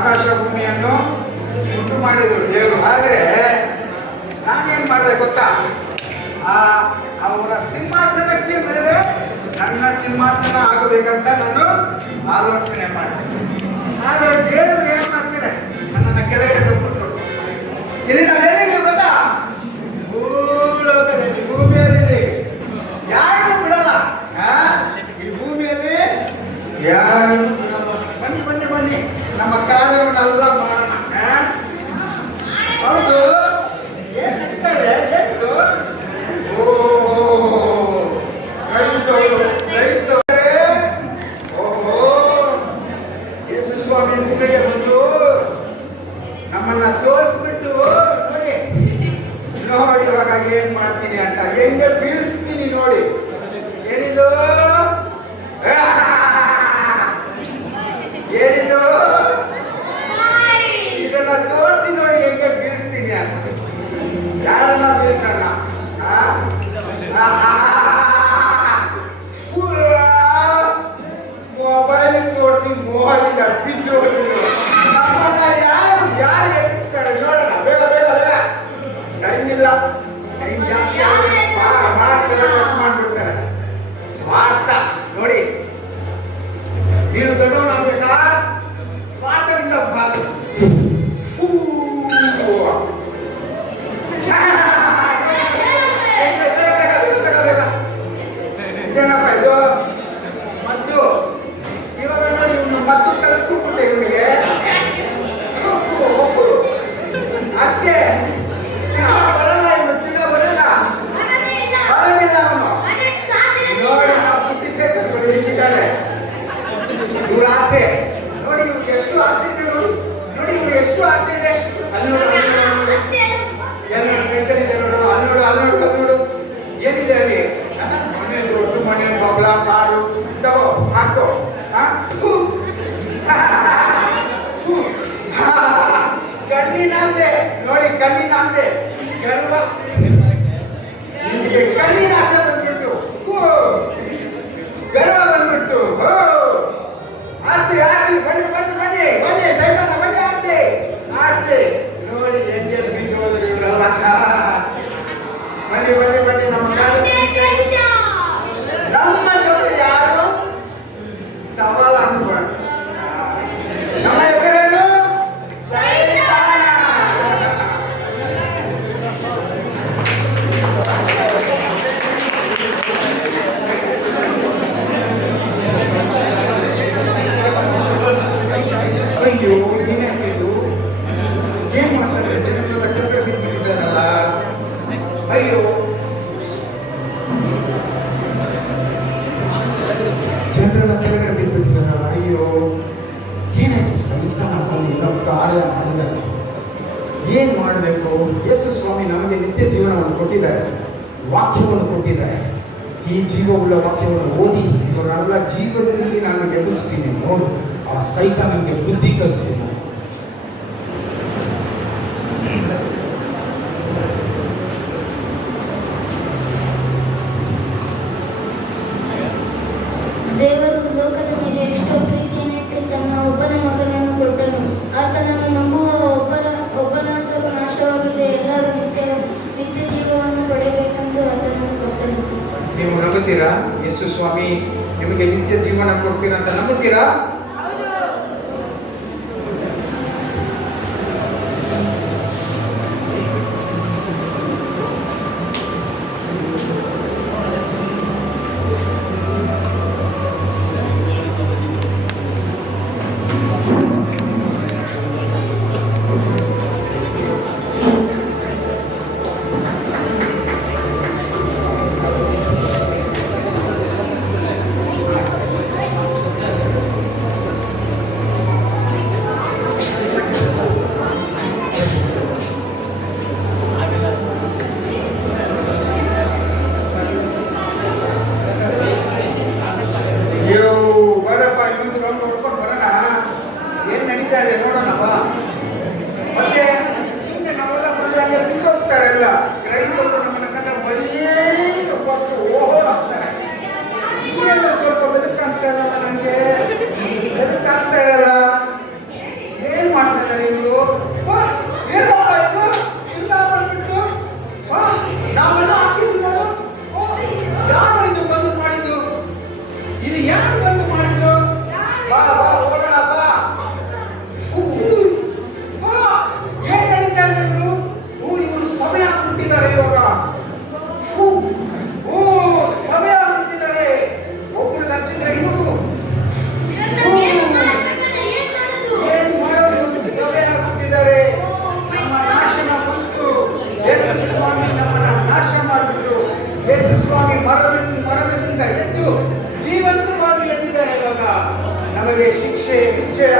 ಆಕಾಶ ಭೂಮಿಯನ್ನು ಉಂಟು ಮಾಡಿದರು ದೇವರು. ಆದರೆ ನಾನೇನು ಮಾಡಿದೆ ಗೊತ್ತಾ? ಅವರ ಸಿಂಹಾಸನಕ್ಕೆ ಮೇಲೆ ನನ್ನ ಸಿಂಹಾಸನ ಆಗಬೇಕಂತ ನಾನು ಆಲೋಚನೆ ಮಾಡಿದೆ. ಆದರೆ ದೇವರು ಏನು ಮಾಡ್ತಾರೆ, ನನ್ನನ್ನು ಕೆಳಗಡೆ ತಗೊಂಡ್ಬಿಟ್ರು. ಇಲ್ಲಿ ನಾವೇನಿದ್ದೀವಿ ಗೊತ್ತಾ? ಭೂಲೋಕದಲ್ಲಿ, ಭೂಮಿಯಲ್ಲಿ ಯಾರನ್ನು ಬಿಡಲ್ಲ. ಈ ಭೂಮಿಯಲ್ಲಿ ಯಾರನ್ನು ಬಿಡಲ್ಲ. ಬನ್ನಿ ಬನ್ನಿ ಬನ್ನಿ, ನಮ್ಮ ಕಾರ್ಯವನ್ನೆಲ್ಲ ಮಾಡೋಣ. ಹೌದು, ಏನು ನಡೀತಾ ಇದೆ? ಏನಿದು? ಓಹೋ, ಯೇಸು ಸ್ವಾಮಿ ಭೂಮಿಗೆ ಬಂದು ನಮ್ಮನ್ನ ಸೋಸ್ಬಿಟ್ಟು ನೋಡಿ ನೋಡಿ ಇವಾಗ ಏನ್ ಮಾಡ್ತೀನಿ ಅಂತ, ಹೆಂಗೆ ಬೀಳಿಸ್ತೀನಿ ನೋಡಿ. ಏನಿದು? ಏನಿದು? ಇದನ್ನ ತೋರಿಸಿ ನೋಡಿ ಹೆಂಗೆ ಬೀಳಿಸ್ತೀನಿ ಅಂತ. ಯಾರನ್ನ ಬೀಳ್ಸಲ್ಲ. ಮೊಬೈಲ್ ತೋರಿಸಿ ಮೋಹದಿಂದ ಬಿದ್ದು ನಮ್ಮನ್ನ ಯಾರು ಎತ್ತಿಸ್ತಾರೆ ನೋಡೋಣ. ಬೇಗ ಬೇಗ ಬೇಗ, ಟೈಮ್ ಇಲ್ಲ. ಟೈಮ್ ಜಾಸ್ತಿ ಮಾಡಿಸಿದ್ರೆ ಕಟ್ ಮಾಡ್ಬಿಡ್ತಾರೆ. ಸ್ವಾರ್ಥ ನೋಡಿ, ನೀನು ದೊಡ್ಡವನಾಗಬೇಕಾ? ಸ್ವಾರ್ಥದಿಂದ ಬಾಲು. ಇದೇನಪ್ಪ ಇದು? ಮದ್ದು. ಇವಾಗ ನೋಡಿ, ಇವನು ಮದ್ದು ಕಲಿಸ್ಬಿಟ್ಟೆ ಇವನಿಗೆ. ಅಷ್ಟೇ, ಬರಲ್ಲ ಇವನು, ತಿರ್ಗಾ ಬರಲ್ಲ ಅವನು. ನೋಡಿ, ನಾವು ಬುದ್ಧಿ ಸೇರ್ಕೊಂಡು ಇಟ್ಟಿದ್ದಾರೆ. ಇವ್ರ ಆಸೆ ನೋಡಿ, ಇವ್ರಿಗೆ ಎಷ್ಟು ಆಸೆ ಇದೆ ನೋಡಿ. ನೋಡಿ ಇವ್ರು ಎಷ್ಟು ಆಸೆ ಇದೆ. ಅಲ್ಲಿ ನೋಡು, ಎಲ್ಲ ಸೆಂಟರ್ ಇದೆ ನೋಡು. ಅಲ್ಲಿ ನೋಡು, ಅಲ್ಲಿ ನೋಡು, ಅಲ್ಲಿ ನೋಡು, ಏನಿದೆ ಅಲ್ಲಿ? ಮನೆ ದೊಡ್ಡ ಮನೆ, ಬಬ್ಲ, ಕಾಡು ತಗೋ ಹಾಕೋ. ಕಣ್ಣಿನಾಸೆ ನೋಡಿ, ಕಣ್ಣಿನಾಸೆ. ಗರ್ವ, ನಿಮಗೆ ಕಣ್ಣಿನಾಸೆ ಬಂದ್ಬಿಟ್ಟು, ಗರ್ವ ಬಂದ್ಬಿಟ್ಟು. ಆಸೆ ಆಸೆ, ಬನ್ನಿ ಬನ್ನಿ ಬನ್ನಿ ಬನ್ನಿ, ಸೈತಾನ ಬನ್ನಿ, ಆಸೆ ಆಸೆ ನೋಡಿ ಹೆಂಗೆ ಬಿಟ್ಟು ಹೋದ್ರು ಇವರೆಲ್ಲ. ಬನ್ನಿ ಬನ್ನಿ ಬನ್ನಿ, ನಮ್ಮ ನಮ್ಮ ಜೊತೆ ಯಾರು ಸವಾಲ ಅನ್ಬಾರ್ದು. ನಮ್ಮ ಹೆಸರೇನು? ಸೈತಾನ. ಅಯ್ಯೋ, ಏನಾಗ್ತಿದ್ದು? ಏನ್ ಮಾಡ್ತಾರೆ? ಜನರೆಲ್ಲ ಕೆಳಗಡೆ ಬಿದ್ದುಬಿಟ್ಟಿದ್ದಾರಲ್ಲ. ಅಯ್ಯೋ, ಜನರೆಲ್ಲ ಕೆಳಗಡೆ ಬಿದ್ದುಬಿಟ್ಟಿದ್ದಾರಲ್ಲ. ಅಯ್ಯೋ, ಏನಾಯ್ತು? ಸೈತಾನ ಬಂದು ನಮ್ಮ ಕಾರ್ಯ ಮಾಡಿದ್ದಾರೆ. ಏನ್ ಮಾಡಬೇಕು? ಯೇಸು ಸ್ವಾಮಿ ನಮಗೆ ನಿತ್ಯ ಜೀವನವನ್ನು ಕೊಟ್ಟಿದ್ದಾರೆ, ವಾಕ್ಯವನ್ನು ಕೊಟ್ಟಿದ್ದಾರೆ. ಈ ಜೀವವುಳ್ಳ ವಾಕ್ಯವನ್ನು ಓದಿ ಇವರೆಲ್ಲ ಜೀವನದಲ್ಲಿ ನಾನು ಎಬ್ಬಿಸ್ತೀನಿ ನೋಡು. ಆ ಸೈತಾನನಿಗೆ ಬುದ್ಧಿ ಕಲಿಸ್ತೀನಿ. ದೇವರು ಲೋಕದ ಮೇಲೆ ಎಷ್ಟೋ ಪ್ರೀತಿಯನ್ನಿಟ್ಟು ತನ್ನ ಒಬ್ಬನ ಮಗನನ್ನು ಕೊಟ್ಟನು. ಆತನನ್ನು ನಂಬುವ ಒಬ್ಬನಾದರೂ ನಾಶವಾಗದೆ ಎಲ್ಲರೂ ನಿತ್ಯ ಜೀವವನ್ನು ಪಡೆಯಬೇಕೆಂದು ಆತನನ್ನು ಕೊಟ್ಟನು. ನೀವು ನಂಬುತ್ತೀರಾ? ಯೇಸು ಸ್ವಾಮಿ ನಿಮಗೆ ನಿತ್ಯ ಜೀವನ ಕೊಡ್ತೀರಾ ಅಂತ ನಂಬುತ್ತೀರಾ? ನಮಗೆ ಶಿಕ್ಷೆ ನಿಶ್ಚಯ.